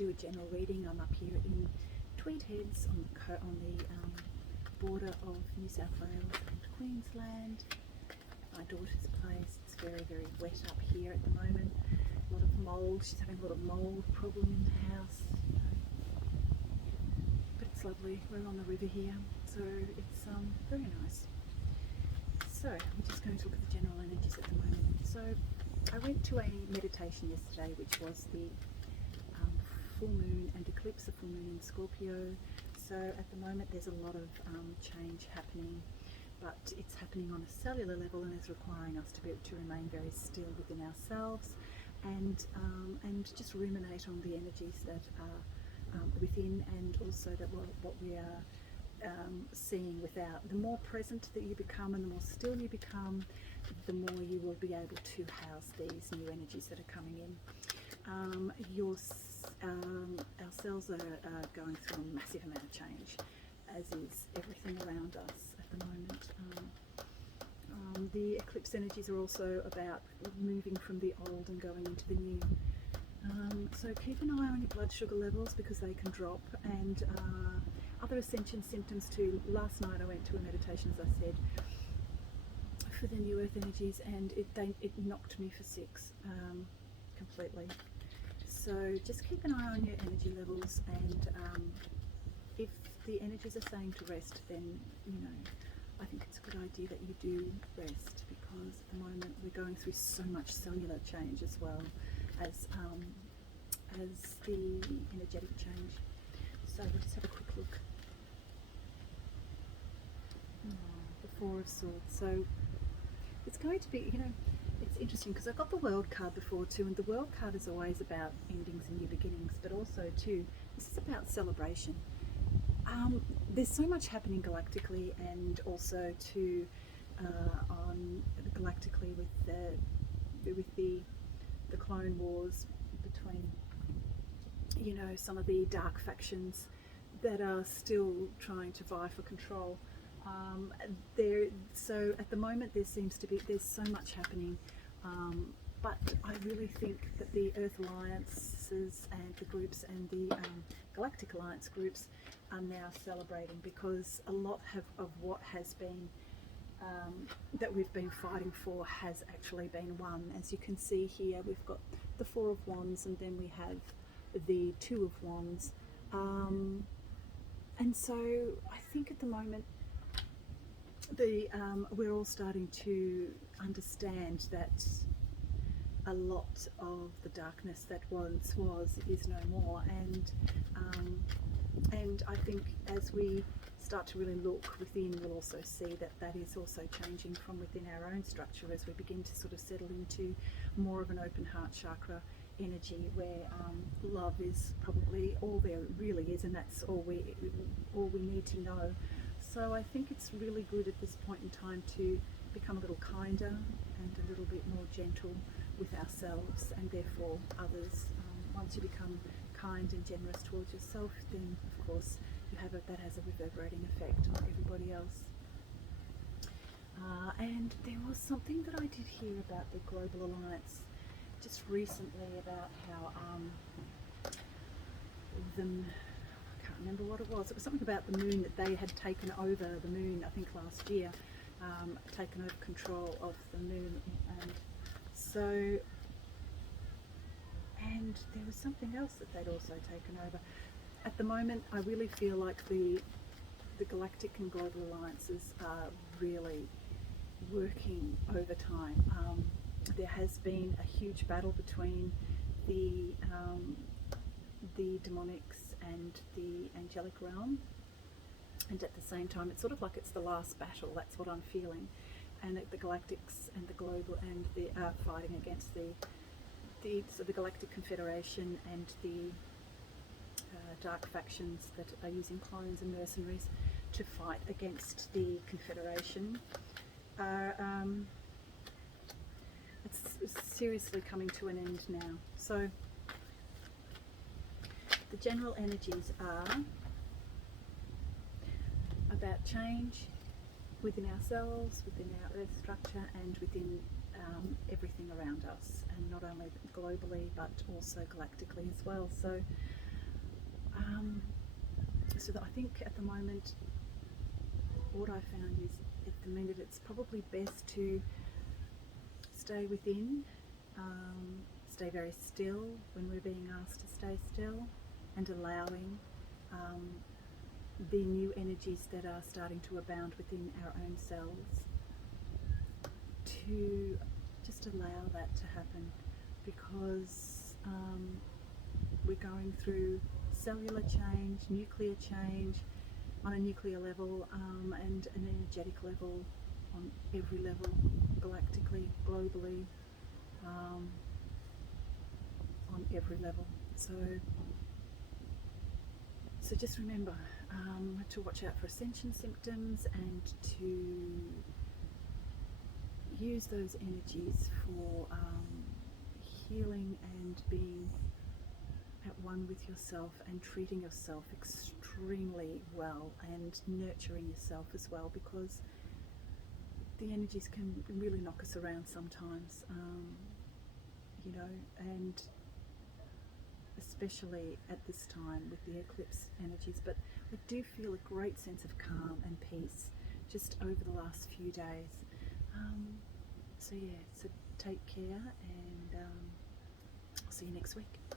do a general reading. I'm up here in Tweed Heads on the border of New South Wales and Queensland. My daughter's place. It's very, very wet up here at the moment. A lot of mould. She's having a lot of mould problem in the house. But it's lovely. We're on the river here, so it's very nice. So I'm just going to look at the general energies at the moment. So I went to a meditation yesterday, which was the full moon and eclipse, the full moon in Scorpio. So at the moment there's a lot of change happening, but it's happening on a cellular level and is requiring us to be able to remain very still within ourselves and just ruminate on the energies that are within, and also that what we are seeing without. The more present that you become and the more still you become, the more you will be able to house these new energies that are coming in. Our cells are going through a massive amount of change, as is everything around us at the moment. The eclipse energies are also about moving from the old and going into the new. So keep an eye on your blood sugar levels, because they can drop, and other ascension symptoms too. Last night I went to a meditation, as I said, for the new earth energies, and it knocked me for six completely. So just keep an eye on your energy levels, and if the energies are saying to rest, then I think it's a good idea that you do rest, because at the moment we're going through so much cellular change as well as the energetic change. So we'll just have a quick look. The Four of Swords. So it's going to be, it's interesting, because I got the World card before too, and the World card is always about endings and new beginnings, but also too, this is about celebration. There's so much happening galactically, and also too on galactically with the Clone Wars between some of the dark factions that are still trying to vie for control. So at the moment there's so much happening, but I really think that the Earth Alliances and the groups and the Galactic Alliance groups are now celebrating, because a lot of what has been that we've been fighting for has actually been won. As you can see here, we've got the Four of Wands, and then we have the Two of Wands, and so I think at the moment we're all starting to understand that a lot of the darkness that once was is no more, and I think as we start to really look within, we'll also see that is also changing from within our own structure, as we begin to sort of settle into more of an open heart chakra energy, where love is probably all there really is, and that's all we need to know. So I think it's really good at this point in time to become a little kinder and a little bit more gentle with ourselves, and therefore others. Once you become kind and generous towards yourself, then of course that has a reverberating effect on everybody else. And there was something that I did hear about the Global Alliance just recently, about how I can't remember what it was. It was something about the moon, that they had taken over the moon, I think last year, taken over control of the moon, and there was something else that they'd also taken over. At the moment, I really feel like the Galactic and Global Alliances are really working overtime. There has been a huge battle between the demonics and the angelic realm, and at the same time it's sort of like it's the last battle. That's what I'm feeling, and the Galactics and the Global and the fighting against the Galactic Confederation and the dark factions that are using clones and mercenaries to fight against the Confederation. It's seriously coming to an end now. So the general energies are about change within ourselves, within our earth structure, and within everything around us, and not only globally but also galactically as well. So So that I think at the moment, what I found is at the minute it's probably best to stay within, stay very still when we're being asked to stay still, and allowing the new energies that are starting to abound within our own selves, to just allow that to happen, because we're going through cellular change, nuclear change on a nuclear level, and an energetic level on every level, galactically, globally, on every level. So just remember to watch out for ascension symptoms, and to use those energies for healing and being at one with yourself, and treating yourself extremely well, and nurturing yourself as well, because the energies can really knock us around sometimes, you know, and especially at this time with the eclipse energies. But I do feel a great sense of calm and peace just over the last few days. So yeah, so take care, and I'll see you next week.